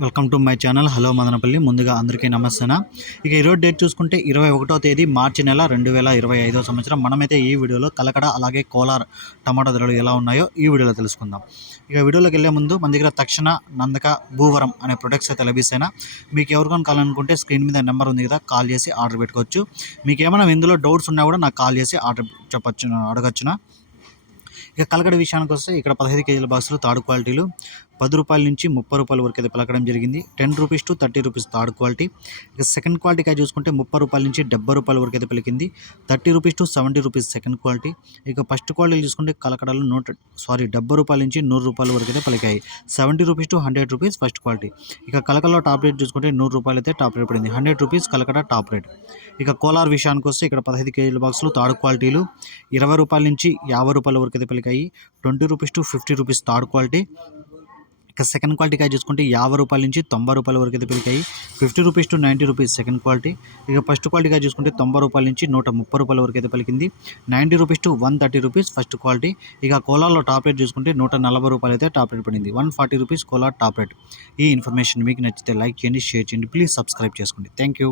Welcome to my channel. Hello Madanapalle. ముందుగా అందరికీ నమస్తేనా? ఇక ఈరోజు డేట్ చూసుకుంటే ఇరవై ఒకటో తేదీ మార్చి నెల రెండు వేల ఇరవై ఐదో సంవత్సరం. మనమైతే ఈ వీడియోలో కలకడ అలాగే కోలార్ టమాటా ధరలు ఎలా ఉన్నాయో ఈ వీడియోలో తెలుసుకుందాం. ఇక వీడియోలోకి వెళ్ళే ముందు మన దగ్గర తక్షణ నందక భూవరం అనే ప్రొడక్ట్స్ అయితే లభిస్తాయినా. మీకు ఎవరికైనా కావాలనుకుంటే స్క్రీన్ మీద నెంబర్ ఉంది కదా కాల్ చేసి ఆర్డర్ పెట్టుకోవచ్చు. మీకు ఏమైనా ఇందులో డౌట్స్ ఉన్నా కూడా నాకు కాల్ చేసి ఆర్డర్ చెప్పచ్చు అడగచ్చునా? ఇక కలకడ విషయానికి వస్తే ఇక్కడ పదహైదు కేజీల బాక్సులు తాడు క్వాలిటీలు. పది రూపాయల నుంచి ముప్పై రూపాయల వరకు అయితే పలకడం జరిగింది. Ten rupees to thirty rupees third quality. ఇక సెకండ్ క్వాలిటీ కాయ చూసుకుంటే ముప్పై రూపాయల నుంచి డెబ్బై రూపాయల వరకు అయితే పలికింది. Thirty rupees to seventy rupees second quality. ఇక ఫస్ట్ క్వాలిటీ చూసుకుంటే కలకడలు నూట సారీ డెబ్బై రూపాయల నుంచి నూరు రూపాయల వరకు అయితే పలికాయి. Seventy rupees to hundred rupees first quality. ఇక కలకడలో టాప్ రేట్ చూసుకుంటే నూరు రూపాయలు అయితే టాప్ రేట్ పడింది. Hundred rupees Kalakada top rate. ఇక కోలార్ విషయానికి వస్తే ఇక్కడ పదహైదు కేజీల బాక్సులు థర్డ్ క్వాలిటీలు. ఇరవై రూపాయల నుంచి యాభై రూపాయల వరకు అయితే పలికాయి. Twenty rupees to fifty rupees third quality. ఇక సెకండ్ క్వాలిటీ కాయ చూసుకుంటే యాభై రూపాయల నుంచి తొంభై రూపాయల వరకు అయితే పెరిగాయి fifty rupees to ninety rupees second quality. ఇక ఫస్ట్ క్వాలిటీ కాయ చూసుకుంటే తొంభై రూపాయల నుంచి నూట ముప్పై రూపాయల వరకు అయితే పలికింది. Ninety rupees to one thirty rupees first quality. ఇక కోలార్లో టాప్ రేట్ చూసుకుంటే నూట నలభై రూపాయలు అయితే టాప్ రేట్ పడింది. One forty rupees Kolar top rate. ఈ ఇన్ఫర్మేషన్ మీకు నచ్చితే లైక్ చేయండి షేర్ చేయండి ప్లీజ్ సబ్స్క్రైబ్ చేసుకోండి. Thank you.